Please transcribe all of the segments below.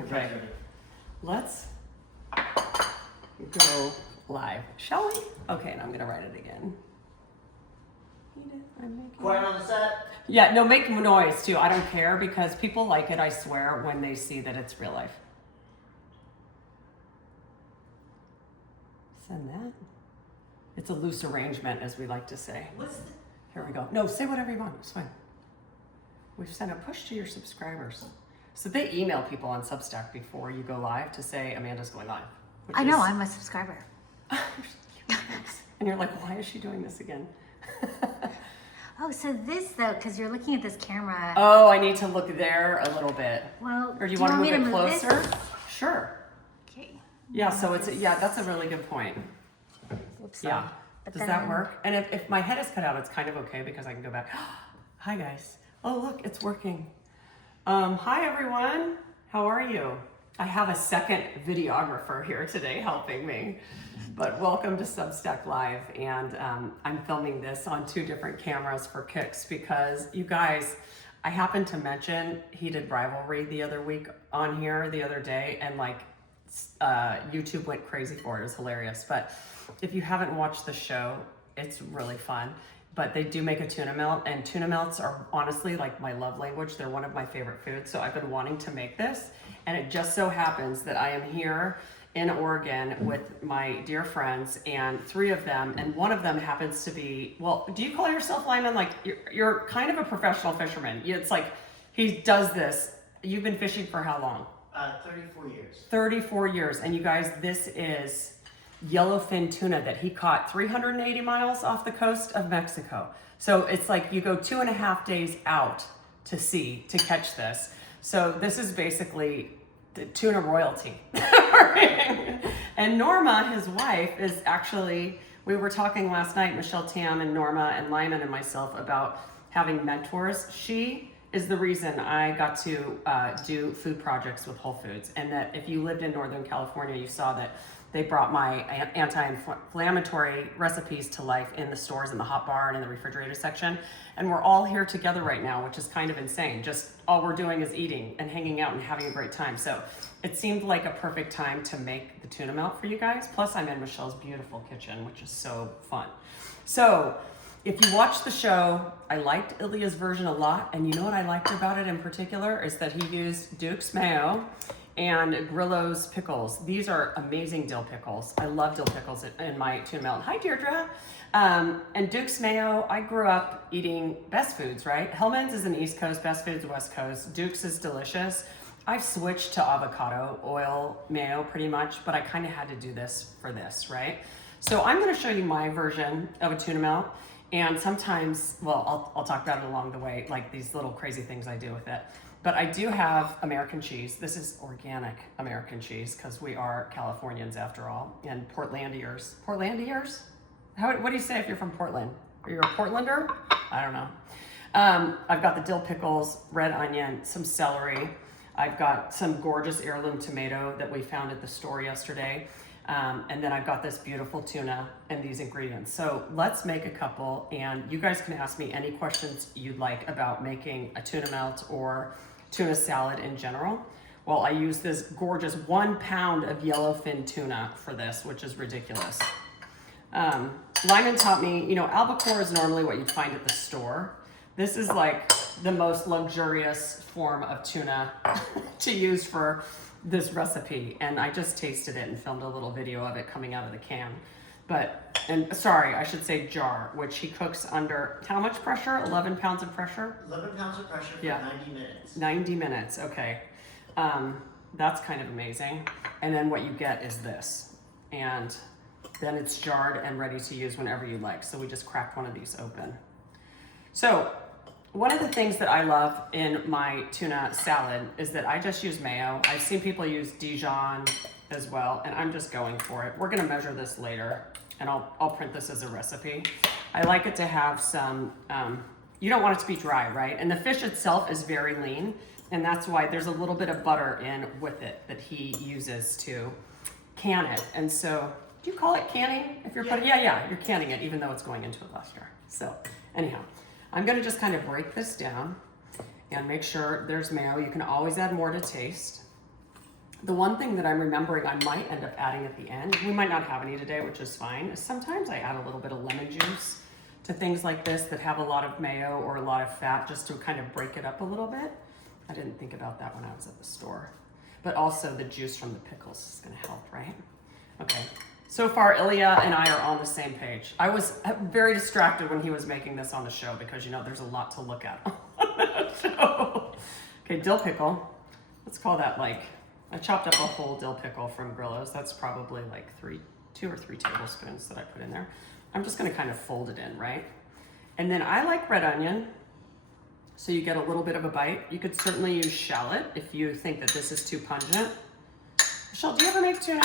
Okay. Let's go live, shall we? Okay, and I'm gonna write it again. Quiet on the set. Yeah, no, make noise too. I don't care because people like it, I swear, when they see that it's real life. Send that. It's a loose arrangement, as we like to say. Here we go. No, say whatever you want. It's fine. We've sent a push to your subscribers. So they email people on Substack before you go live to say Amanda's going live. I know, I'm a subscriber. And you're like, why is she doing this again? Oh, so this though, because you're looking at this camera. Oh, I need to look there a little bit. Well, Or do you want to move it closer? This? Sure. Okay. Yeah, so it's, yeah, that's a really good point. Looks Yeah. like. But Does that work? And if my head is cut out, it's kind of okay because I can go back. Hi guys. Oh, look, it's working. Hi everyone. How are you? I have a second videographer here today helping me. But welcome to Substack Live. And I'm filming this on 2 different cameras for kicks because you guys, I happened to mention Heated Rivalry the other week on here the other day, and like YouTube went crazy for it. It was hilarious. But if you haven't watched the show, it's really fun. But they do make a tuna melt, and tuna melts are honestly like my love language. They're one of my favorite foods. So I've been wanting to make this, and it just so happens that I am here in Oregon with my dear friends, and 3 of them, and one of them happens to be, well, do you call yourself Lyman? Like you're kind of a professional fisherman. It's like he does this. You've been fishing for how long? 34 years. 34 years. And you guys, this is yellowfin tuna that he caught 380 miles off the coast of Mexico. So it's like you go 2.5 days out to sea to catch this. So this is basically the tuna royalty. And Norma, his wife, is actually, we were talking last night, Michelle Tam and Norma and Lyman and myself, about having mentors. She is the reason I got to do food projects with Whole Foods. And that if you lived in Northern California, you saw that they brought my anti-inflammatory recipes to life in the stores, in the hot bar and in the refrigerator section. And we're all here together right now, which is kind of insane. Just all we're doing is eating and hanging out and having a great time. So it seemed like a perfect time to make the tuna melt for you guys. Plus I'm in Michelle's beautiful kitchen, which is so fun. So if you watch the show, I liked Ilya's version a lot. And you know what I liked about it in particular is that he used Duke's mayo and Grillo's pickles. These are amazing dill pickles. I love dill pickles in my tuna melt. Hi, Deirdre. And Duke's mayo, I grew up eating Best Foods, right? Hellman's is an East Coast, Best Foods West Coast. Duke's is delicious. I've switched to avocado oil mayo pretty much, but I kind of had to do this for this, right? So I'm gonna show you my version of a tuna melt. And sometimes, well, I'll talk about it along the way, like these little crazy things I do with it. But I do have American cheese. This is organic American cheese because we are Californians after all, and Portlandiers. Portlandiers? What do you say if you're from Portland? Are you a Portlander? I don't know. I've got the dill pickles, red onion, some celery. I've got some gorgeous heirloom tomato that we found at the store yesterday. And then I've got this beautiful tuna and these ingredients. So let's make a couple, and you guys can ask me any questions you'd like about making a tuna melt or tuna salad in general. Well, I use this gorgeous 1 pound of yellowfin tuna for this, which is ridiculous. Lyman taught me, you know, albacore is normally what you'd find at the store. This is like the most luxurious form of tuna to use for this recipe, and I just tasted it and filmed a little video of it coming out of the can. But, and sorry, I should say jar, which he cooks under how much pressure? 11 pounds of pressure? 11 pounds of pressure for 90 minutes. 90 minutes, okay. That's kind of amazing. And then what you get is this. And then it's jarred and ready to use whenever you like. So we just cracked one of these open. So one of the things that I love in my tuna salad is that I just use mayo. I've seen people use Dijon as well, and I'm just going for it. We're gonna measure this later, and I'll print this as a recipe. I like it to have some, you don't want it to be dry, right? And the fish itself is very lean, and that's why there's a little bit of butter in with it that he uses to can it. And so, do you call it canning? If you're putting, yeah, you're canning it, even though it's going into a blaster. So, anyhow, I'm gonna just kind of break this down and make sure there's mayo. You can always add more to taste. The one thing that I'm remembering I might end up adding at the end, we might not have any today, which is fine, is sometimes I add a little bit of lemon juice to things like this that have a lot of mayo or a lot of fat, just to kind of break it up a little bit. I didn't think about that when I was at the store. But also the juice from the pickles is gonna help, right? Okay, so far Ilya and I are on the same page. I was very distracted when he was making this on the show because you know there's a lot to look at on that show. Okay, dill pickle. Let's call that like, I chopped up a whole dill pickle from Grillo's. That's probably like 2 or 3 tablespoons that I put in there. I'm just gonna kind of fold it in, right? And then I like red onion, so you get a little bit of a bite. You could certainly use shallot if you think that this is too pungent. Michelle, do you ever make tuna?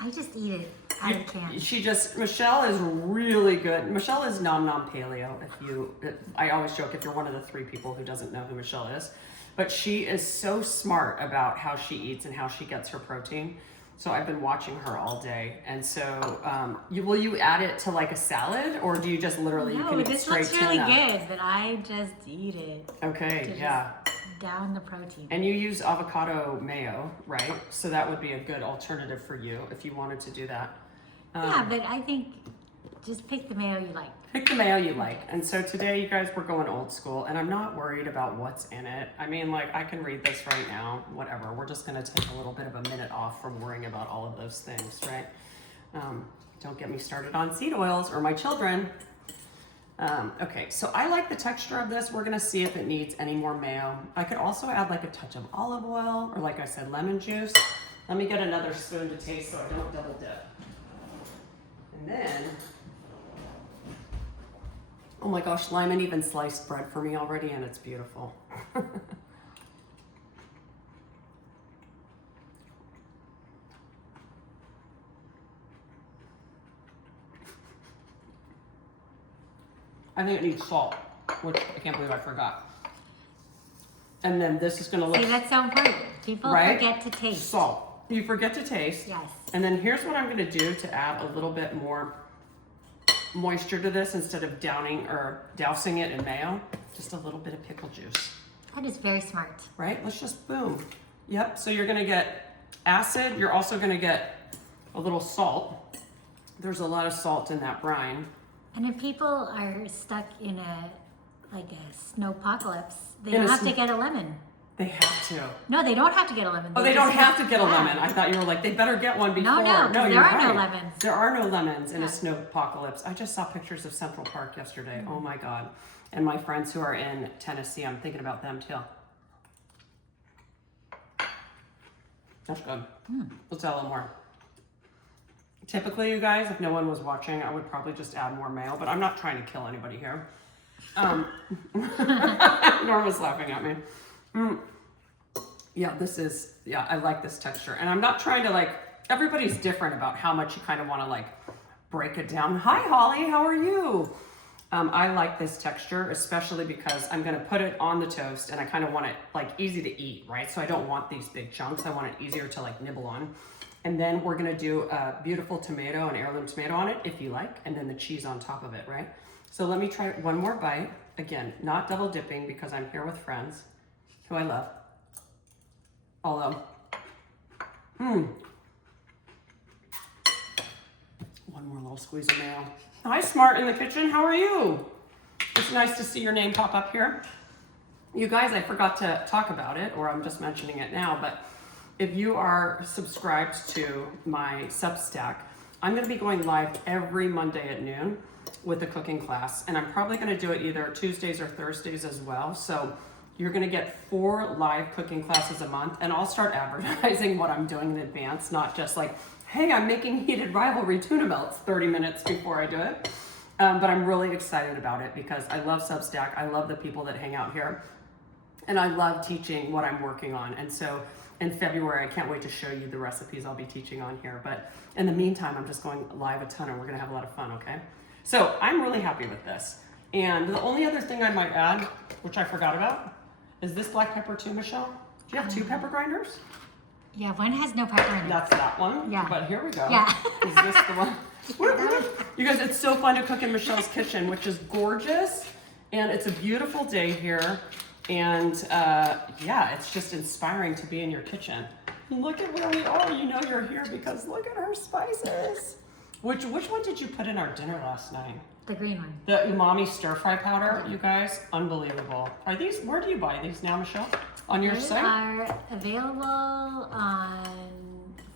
I just eat it out of the can. Michelle is really good. Michelle is nom nom paleo. I always joke if you're one of the 3 people who doesn't know who Michelle is. But she is so smart about how she eats and how she gets her protein. So I've been watching her all day. And so will you add it to like a salad or do you just literally, you can eat straight tuna? No, this looks really good, but I just eat it. Okay, yeah. Down the protein. And you use avocado mayo, right? So that would be a good alternative for you if you wanted to do that. Yeah, but I think just pick the mayo you like. Pick the mayo you like. And so today, you guys, we're going old school, and I'm not worried about what's in it. I mean, like, I can read this right now, whatever. We're just gonna take a little bit of a minute off from worrying about all of those things, right? Don't get me started on seed oils or my children. Okay, so I like the texture of this. We're gonna see if it needs any more mayo. I could also add like a touch of olive oil, or like I said, lemon juice. Let me get another spoon to taste so I don't double dip. And then, oh my gosh, Lyman even sliced bread for me already and it's beautiful. I think it needs salt, which I can't believe I forgot. And then this is gonna look... See, that's so important. People forget to taste. Salt. You forget to taste. Yes. And then here's what I'm gonna do to add a little bit more moisture to this instead of dousing it in mayo. Just a little bit of pickle juice. That is very smart. Right? Let's just boom. Yep, so you're gonna get acid. You're also gonna get a little salt. There's a lot of salt in that brine. And if people are stuck in a snowpocalypse, they don't have to get a lemon. They have to. No, they don't have to get a lemon. Oh, they don't have to get a lemon. I thought you were like, they better get one before. No, there are no right. lemons. There are no lemons in a snowpocalypse. I just saw pictures of Central Park yesterday. Oh my God. And my friends who are in Tennessee, I'm thinking about them too. That's good. Let's add a little more. Typically, you guys, if no one was watching, I would probably just add more mayo, but I'm not trying to kill anybody here. Norma's laughing at me. Yeah, I like this texture. And I'm not trying to everybody's different about how much you kind of want to break it down. Hi, Holly, how are you? I like this texture, especially because I'm gonna put it on the toast and I kind of want it easy to eat, right? So I don't want these big chunks. I want it easier to nibble on. And then we're gonna do a beautiful tomato, an heirloom tomato on it, if you like, and then the cheese on top of it, right? So let me try one more bite. Again, not double dipping because I'm here with friends who I love. Although, one more little squeeze of mayo. Hi, Smart in the kitchen, how are you? It's nice to see your name pop up here. You guys, I forgot to talk about it, or I'm just mentioning it now, but if you are subscribed to my Substack, I'm gonna be going live every Monday at noon with a cooking class, and I'm probably gonna do it either Tuesdays or Thursdays as well. So you're gonna get 4 live cooking classes a month, and I'll start advertising what I'm doing in advance, not just hey, I'm making heated rivalry tuna melts 30 minutes before I do it. But I'm really excited about it because I love Substack, I love the people that hang out here, and I love teaching what I'm working on. And so in February, I can't wait to show you the recipes I'll be teaching on here. But in the meantime, I'm just going live a ton and we're gonna have a lot of fun, okay? So I'm really happy with this. And the only other thing I might add, which I forgot about, is this black pepper too, Michelle? Do you have 2 pepper grinders? Yeah, one has no pepper in it. That's that one. Yeah. But here we go. Yeah. Is this the one? You guys, it's so fun to cook in Michelle's kitchen, which is gorgeous. And it's a beautiful day here. And yeah, it's just inspiring to be in your kitchen. Look at where we are. You know you're here because look at her spices. Which one did you put in our dinner last night? The green one. The umami stir fry powder, you guys, unbelievable. Are these? Where do you buy these now, Michelle? On your They site? are available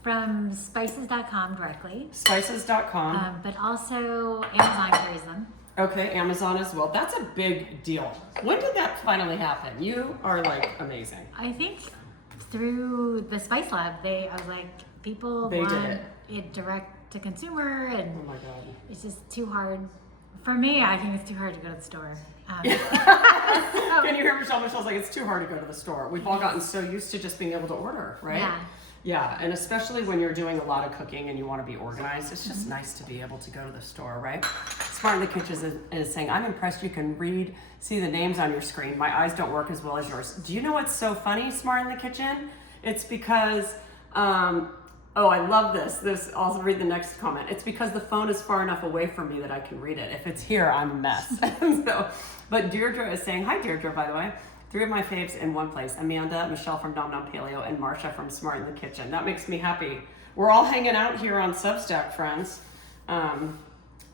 from spices.com directly, Spices.com. but also Amazon carries them. Okay, Amazon as well. That's a big deal. When did that finally happen? You are like amazing. I think through the Spice Lab, I was like, people They want did it direct to consumer, Oh and my god. it's just too hard. For me, I think it's too hard to go to the store. Can you hear Michelle? Michelle's like, it's too hard to go to the store. We've all gotten so used to just being able to order, right? Yeah. Yeah, and especially when you're doing a lot of cooking and you want to be organized, it's just nice to be able to go to the store, right? Smart in the Kitchen is saying, I'm impressed you can see the names on your screen. My eyes don't work as well as yours. Do you know what's so funny, Smart in the Kitchen? It's because, oh, I love this. I'll read the next comment. It's because the phone is far enough away from me that I can read it. If it's here, I'm a mess. But Deirdre is saying, hi Deirdre, by the way. 3 of my faves in one place. Amanda, Michelle from Nom Nom Paleo, and Marsha from Smart in the Kitchen. That makes me happy. We're all hanging out here on Substack, friends. And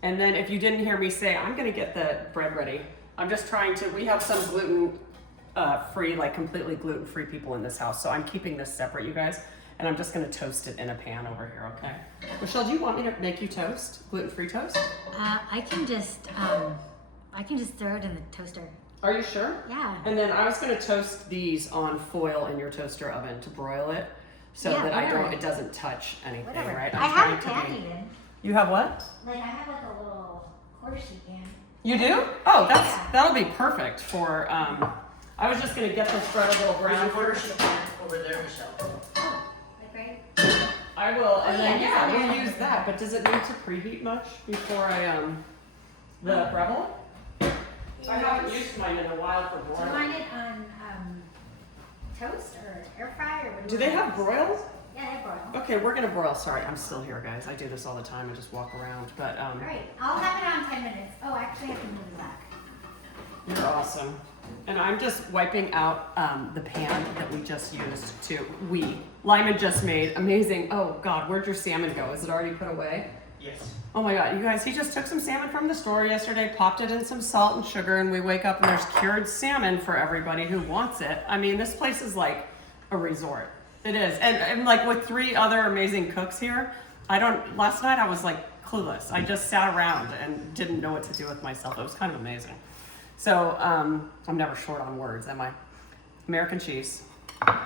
then if you didn't hear me say, I'm gonna get the bread ready. I'm just trying to, we have some gluten-free, like completely gluten-free people in this house. So I'm keeping this separate, you guys. And I'm just gonna toast it in a pan over here, okay? Michelle, do you want me to make you toast? Gluten-free toast? I can just throw it in the toaster. Are you sure? Yeah. And then I was gonna toast these on foil in your toaster oven to broil it, so Yeah, that whatever. it doesn't touch anything, Whatever. right? I have a trying to pan be- even. You have what? Like I have like a little quarter sheet pan. You do? Oh, Yeah. that'll be perfect for. I was just gonna get this bread a little There's brown a quarter first. sheet pan over there, Michelle. Oh, like right? I will, and then yeah, we'll yeah. use that. But does it need to preheat much before I the Rebel? I haven't used mine in a while for Do you broiling. want it on toast or air fry or what Do they have broils? Yeah, they broil. Okay, we're gonna broil. Sorry, I'm still here, guys. I do this all the time. I just walk around, but Great. I'll have it on 10 minutes. Oh, actually, I can move it back. You're awesome. And I'm just wiping out the pan that we just used to. Lyman just made amazing. Oh God, where'd your salmon go? Is it already put away? Yes. Oh my God, you guys, he just took some salmon from the store yesterday, popped it in some salt and sugar, and we wake up and there's cured salmon for everybody who wants it. I mean, this place is like a resort. It is. And like with 3 other amazing cooks here, last night I was like clueless. I just sat around and didn't know what to do with myself. It was kind of amazing. So I'm never short on words, am I? American cheese,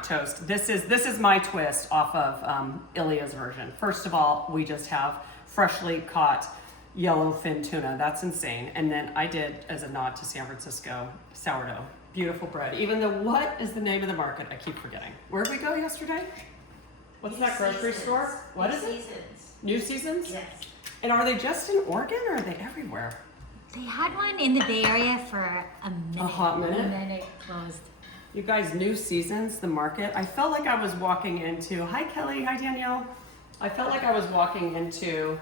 toast. This is my twist off of Ilya's version. First of all, we just have freshly caught yellowfin tuna. That's insane. And then I did, as a nod to San Francisco, sourdough. Beautiful bread. Even though, what is the name of the market? I keep forgetting. Where did we go yesterday? What's that grocery store? What is it? Seasons. New Seasons? Yes. And are they just in Oregon or are they everywhere? They had one in the Bay Area for a minute. A hot minute? And then it closed. You guys, New Seasons, the market. I felt like I was walking into, hi Kelly, hi Danielle. I felt like I was walking into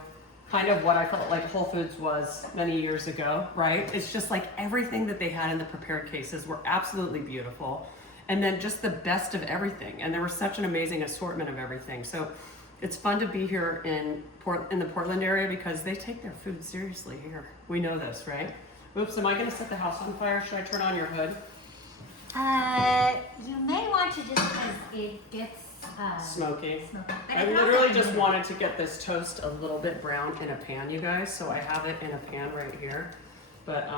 kind of what I felt like Whole Foods was many years ago, right? It's just like everything that they had in the prepared cases were absolutely beautiful. And then just the best of everything. And there was such an amazing assortment of everything. So it's fun to be here in the Portland area because they take their food seriously here. We know this, right? Oops, am I gonna set the house on fire? Should I turn on your hood? You may want to just because it gets Smoky. smoky. But I it can also literally be just moved. wanted to get this toast a little bit brown in a pan, you guys. So I have it in a pan right here. But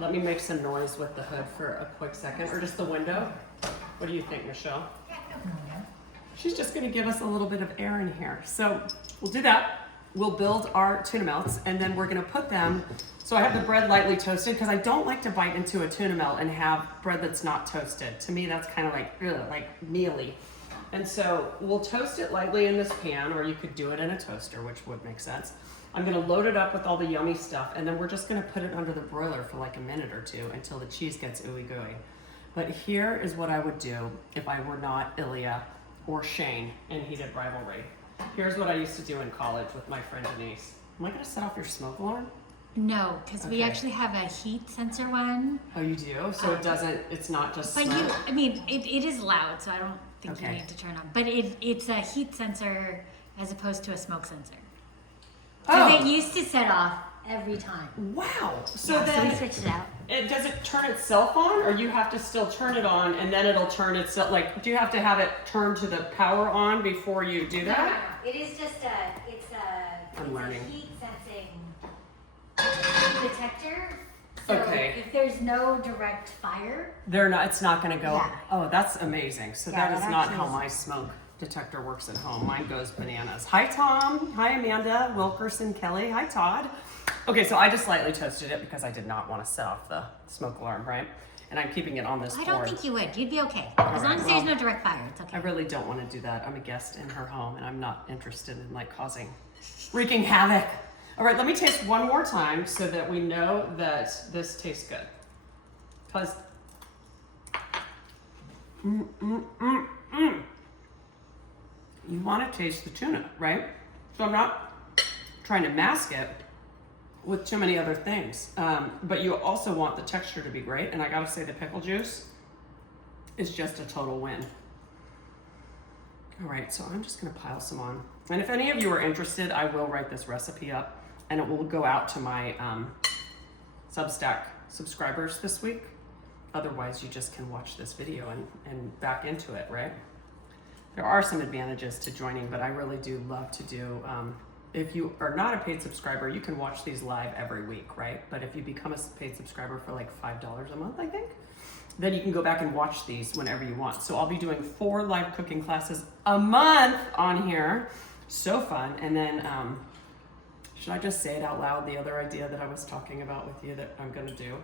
let me make some noise with the hood for a quick second, or just the window. What do you think, Michelle? Yeah, no. She's just gonna give us a little bit of air in here. So we'll do that. We'll build our tuna melts and then we're gonna put them, so I have the bread lightly toasted because I don't like to bite into a tuna melt and have bread that's not toasted. To me, that's kind of like mealy. And so we'll toast it lightly in this pan, or you could do it in a toaster, which would make sense. I'm gonna load it up with all the yummy stuff and then we're just gonna put it under the broiler for like a minute or two until the cheese gets ooey gooey. But here is what I would do if I were not Ilya or Shane in heated rivalry. Here's what I used to do in college with my friend Denise. Am I gonna set off your smoke alarm? No, because we Okay. actually have a heat sensor one. Oh, you do? So it doesn't, it's not just But smoke? I mean, it is loud, so I don't think you Okay. need to turn on. But it's a heat sensor as opposed to a smoke sensor. Because it used to set off every time. Wow. So So then we switched it out. does it turn itself on, or you have to still turn it on and then it'll turn itself? Like, do you have to have it turned to the power on before you do that? No. It is just I'm learning. a heat sensing detector. So Okay. if there's no direct fire, It's not going to go. Yeah. Oh, that's amazing. So Yeah, that is that not actually how is- my smoke detector works at home. Mine goes bananas. Hi, Tom. Hi, Amanda, Wilkerson, Kelly. Hi, Todd. Okay, so I just slightly toasted it because I did not want to set off the smoke alarm, right? And I'm keeping it on this I board. don't think you would. You'd be okay. As long as there's no direct fire, it's okay. I really don't want to do that. I'm a guest in her home and I'm not interested in like wreaking havoc. All right, let me taste one more time so that we know that this tastes good. Cause, you want to taste the tuna, right? So I'm not trying to mask it with too many other things. But you also want the texture to be great. And I gotta say the pickle juice is just a total win. All right, so I'm just gonna pile some on. And if any of you are interested, I will write this recipe up and it will go out to my Substack subscribers this week. Otherwise, you just can watch this video and back into it, right? There are some advantages to joining, but I really do love to do, if you are not a paid subscriber, you can watch these live every week, right? But if you become a paid subscriber for like $5 a month, I think, then you can go back and watch these whenever you want. So I'll be doing 4 live cooking classes a month on here. So fun. And then, should I just say it out loud, the other idea that I was talking about with you that I'm gonna do?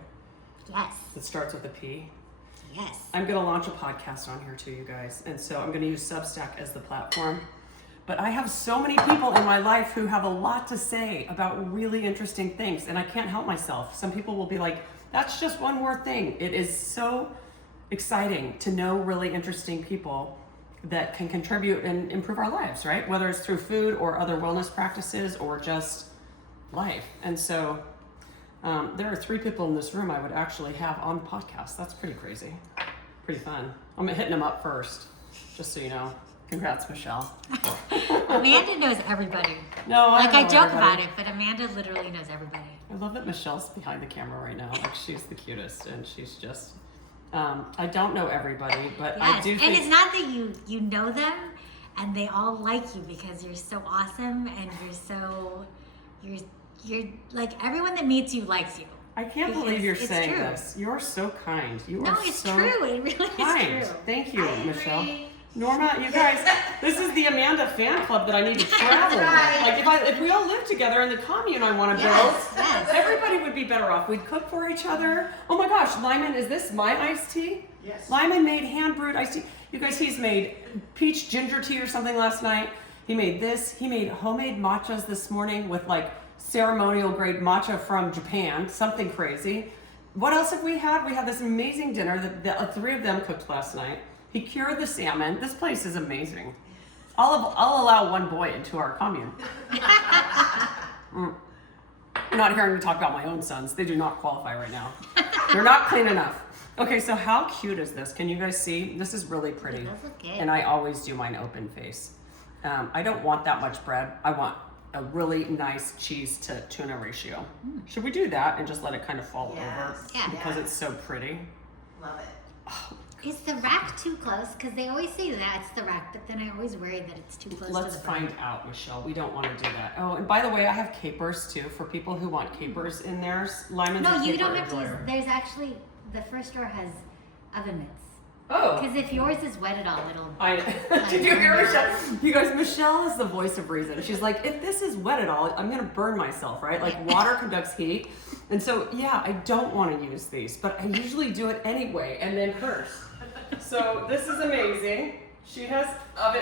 Yes. That starts with a P. Yes. I'm gonna launch a podcast on here too, you guys. And so I'm gonna use Substack as the platform. But I have so many people in my life who have a lot to say about really interesting things, and I can't help myself. Some people will be like, that's just one more thing. It is so exciting to know really interesting people that can contribute and improve our lives, right? Whether it's through food or other wellness practices or just life. And so there are 3 people in this room I would actually have on podcasts. That's pretty crazy. Pretty fun. I'm hitting them up first, just so you know. Congrats, Michelle. Amanda knows everybody. No, I know joke everybody. about it, but Amanda literally knows everybody. I love that Michelle's behind the camera right now. Like, she's the cutest, and she's just. I don't know everybody, but I Yes, do and think. it's not that you know them, and they all like you because you're so awesome, and you're like everyone that meets you likes you. I can't because believe you're it's saying true. this. You're so kind. You No, are it's so true. It really kind. is true. Thank you, I Michelle. agree. Norma, you guys, this is the Amanda fan club that I need to travel with. right. Like, if we all lived together in the commune I want to build, Yes. everybody would be better off. We'd cook for each other. Oh my gosh, Lyman, is this my iced tea? Yes. Lyman made hand brewed iced tea. You guys, he's made peach ginger tea or something last night. He made this. He made homemade matchas this morning with like ceremonial grade matcha from Japan. Something crazy. What else have we had? We had this amazing dinner that the 3 of them cooked last night. He cured the salmon. This place is amazing. I'll allow 1 boy into our commune. I'm not hearing me talk about my own sons. They do not qualify right now. They're not clean enough. Okay, so how cute is this? Can you guys see? This is really pretty. It does look good. And I always do mine open face. I don't want that much bread. I want a really nice cheese to tuna ratio. Should we do that and just let it kind of fall over? Yes. Yeah. Because it's so pretty. Love it. Is the rack too close? Because they always say that's the rack, but then I always worry that it's too close Let's to the bread. find out, Michelle. We don't want to do that. Oh, and by the way, I have capers too for people who want capers in theirs. Lyman's No, a you caper don't have to use. enjoyer. There's actually the first drawer has oven mitts. Oh. Because if yours is wet at all, it'll. Did you hear Michelle? You guys, Michelle is the voice of reason. She's like, if this is wet at all, I'm gonna burn myself, right? Like water conducts heat. And so, yeah, I don't want to use these, but I usually do it anyway and then curse. So this is amazing. She has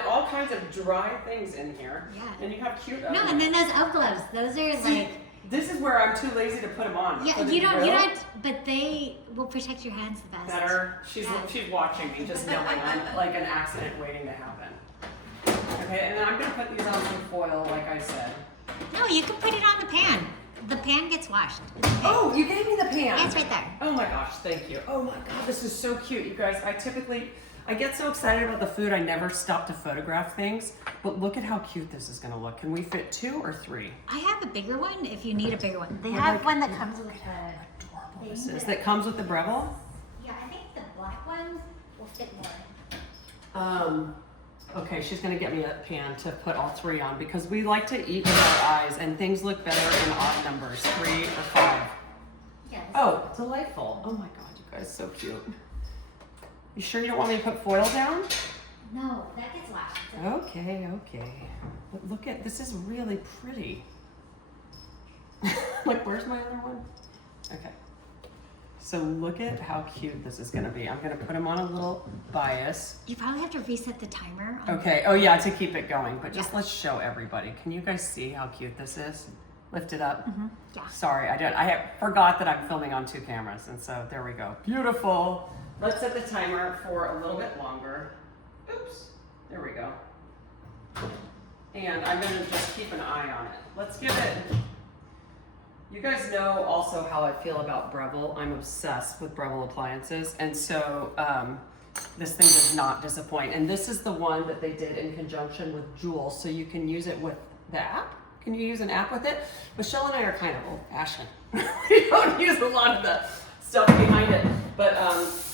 all kinds of dry things in here. Yeah. And you have cute No, and then those up gloves. Those are like. This is where I'm too lazy to put them on. Yeah, For the you don't. grill, You don't. But they will protect your hands the best. Better. She's Yeah. watching me, just knowing I'm like an accident waiting to happen. Okay, and then I'm gonna put these on some foil, like I said. No, you can put it on the pan. The pan gets washed. It's okay. Oh, you gave me the pan. Yeah, it's right there. Oh my gosh, thank you. Oh my god, this is so cute, you guys. I typically, I get so excited about the food, I never stop to photograph things. But look at how cute this is gonna look. Can we fit 2 or 3? I have a bigger one if you need a bigger one. They Or have like- one that comes with a Adorable this thing is. That comes with the Breville? Yeah, I think the black one will fit more. Okay, she's gonna get me a pan to put all 3 on because we like to eat with our eyes and things look better in odd numbers, 3 or 5. Yeah. Oh, delightful. Oh my God, you guys, so cute. You sure you don't want me to put foil down? No, that gets loud. Okay. But look at, this is really pretty. Like, where's my other one? Okay. So look at how cute this is gonna be. I'm gonna put them on a little bias. You probably have to reset the timer. On Okay, oh yeah, to keep it going, but just Yeah. let's show everybody. Can you guys see how cute this is? Lift it up. Yeah. Sorry, I forgot that I'm filming on 2 cameras, and so there we go. Beautiful. Let's set the timer for a little bit longer. Oops, there we go. And I'm gonna just keep an eye on it. Let's give it, you guys know also how I feel about Breville. I'm obsessed with Breville appliances, and so this thing does not disappoint. And this is the one that they did in conjunction with Jewel, so you can use it with the app. Can you use an app with it? Michelle and I are kind of old-fashioned. We don't use a lot of the stuff behind it, but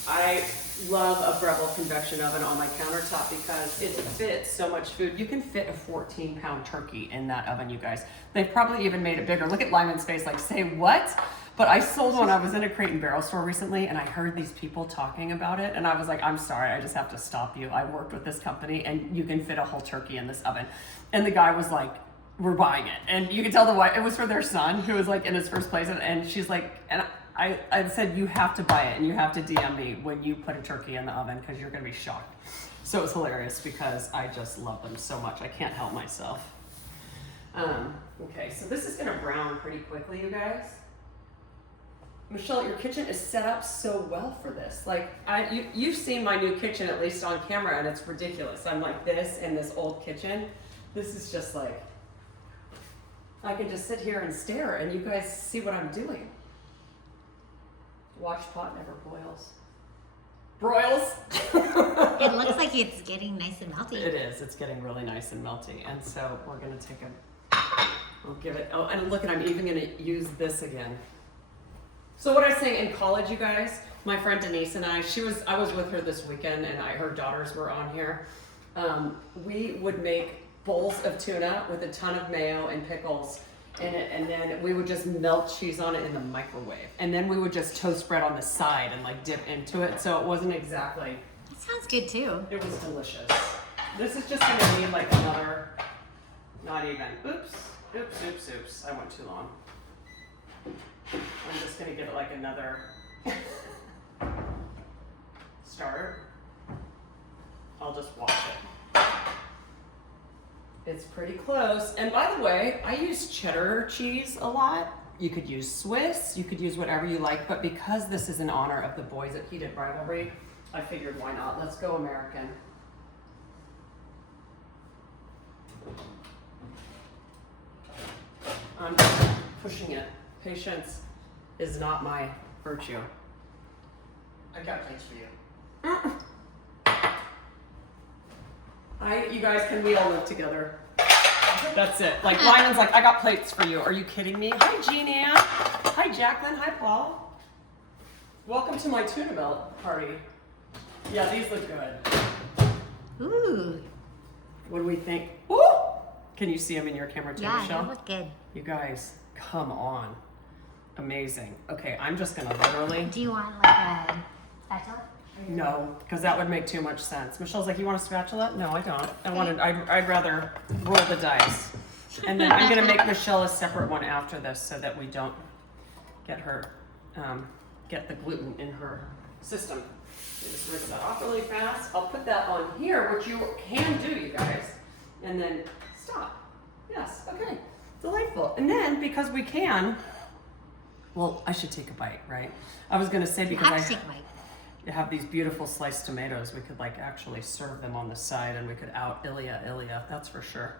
I love a Breville convection oven on my countertop because it fits so much food. You can fit a 14-pound turkey in that oven, you guys. They've probably even made it bigger. Look at Lyman's face like, say what? But I sold one. I was in a Crate and Barrel store recently and I heard these people talking about it and I was like, I'm sorry, I just have to stop you. I worked with this company and you can fit a whole turkey in this oven. And the guy was like, we're buying it. And you could tell the wife, it was for their son who was like in his first place. And she's like, and I said, you have to buy it and you have to DM me when you put a turkey in the oven because you're going to be shocked. So it was hilarious because I just love them so much. I can't help myself. Okay, so this is going to brown pretty quickly, you guys. Michelle, your kitchen is set up so well for this. Like, you've seen my new kitchen, at least on camera, and it's ridiculous. I'm like this in this old kitchen. This is just like, I can just sit here and stare and you guys see what I'm doing. Watch pot never boils. Broils. It looks like it's getting nice and melty. It is. It's getting really nice and melty. And so we're going to take we'll give it, oh, and look, I'm even going to use this again. So what I was saying in college, you guys, my friend Denise and I was with her this weekend and her daughters were on here. We would make bowls of tuna with a ton of mayo and pickles in it, and then we would just melt cheese on it in the microwave. And then we would just toast bread on the side and like dip into it. So it wasn't exactly, That sounds good too. it was delicious. This is just gonna need like another, not even, oops. I went too long. I'm just gonna give it like another starter. I'll just wash it. It's pretty close. And by the way, I use cheddar cheese a lot. You could use Swiss, you could use whatever you like, but because this is in honor of the boys at Heated Rivalry, I figured why not? Let's go American. I'm pushing it. Patience is not my virtue. I got plates for you. You guys, can we all live together? That's it. Like, Lyman's like, I got plates for you. Are you kidding me? Hi, Jean Ann. Hi, Jacqueline. Hi, Paul. Welcome to my tuna melt party. Yeah, these look good. Ooh. What do we think? Ooh! Can you see them in your camera too, Yeah, Michelle? they look good. You guys, come on. Amazing. Okay, I'm just gonna literally. Do you want like a spatula? No, because that would make too much sense. Michelle's like, you want a spatula? No, I don't. I'd rather roll the dice. And then I'm gonna make Michelle a separate one after this so that we don't get her, get the gluten in her system. Just rinse that off really fast. I'll put that on here, which you can do, you guys. And then stop. Yes, okay. Delightful. And then, because we can, well, I should take a bite, right? I was gonna say because Have to take a bite. have these beautiful sliced tomatoes. We could like actually serve them on the side and we could out Ilya, that's for sure.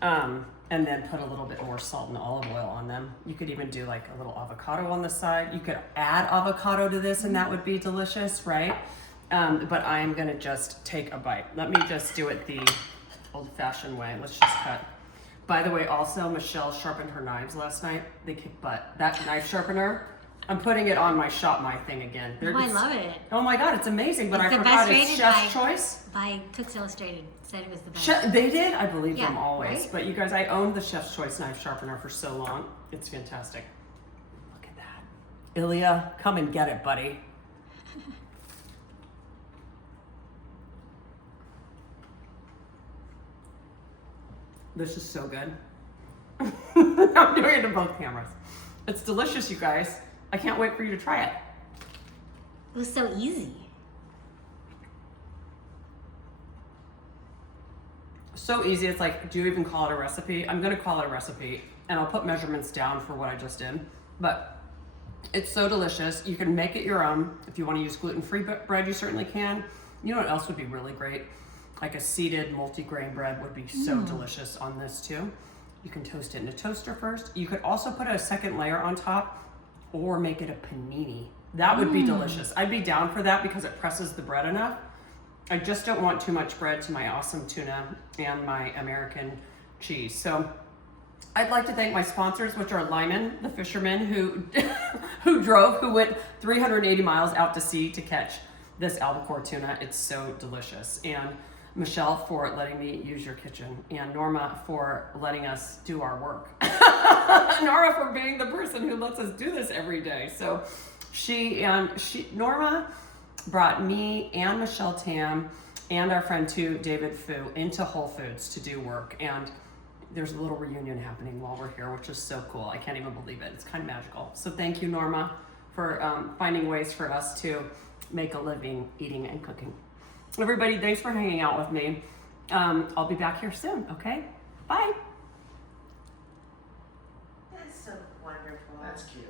And then put a little bit more salt and olive oil on them. You could even do like a little avocado on the side. You could add avocado to this and that would be delicious, right? But I am gonna just take a bite. Let me just do it the old-fashioned way. Let's just cut. By the way, also, Michelle sharpened her knives last night. They kick butt. That knife sharpener, I'm putting it on my Shop My thing again. Oh, I love it. Oh my God, it's amazing, but It's I the forgot best it's rated Chef's Choice. By Cooks Illustrated said it was the best. They did? I believe Yeah, them always. right? But you guys, I owned the Chef's Choice knife sharpener for so long. It's fantastic. Look at that. Ilya, come and get it, buddy. This is so good. I'm doing it to both cameras. It's delicious, you guys. I can't wait for you to try it. It was so easy. So easy. It's like, do you even call it a recipe? I'm gonna call it a recipe, and I'll put measurements down for what I just did. But it's so delicious. You can make it your own. If you want to use gluten-free bread, you certainly can. You know what else would be really great? Like a seeded multi-grain bread would be so delicious on this too. You can toast it in a toaster first. You could also put a second layer on top or make it a panini. That would be delicious. I'd be down for that because it presses the bread enough. I just don't want too much bread to my awesome tuna and my American cheese. So I'd like to thank my sponsors, which are Lyman, the fisherman who who went 380 miles out to sea to catch this albacore tuna. It's so delicious. And Michelle for letting me use your kitchen, and Norma for letting us do our work. Norma for being the person who lets us do this every day. So Norma brought me and Michelle Tam and our friend too, David Fu, into Whole Foods to do work. And there's a little reunion happening while we're here, which is so cool. I can't even believe it. It's kind of magical. So thank you, Norma, for finding ways for us to make a living eating and cooking. Everybody, thanks for hanging out with me. I'll be back here soon, okay? Bye. That's so wonderful. That's cute.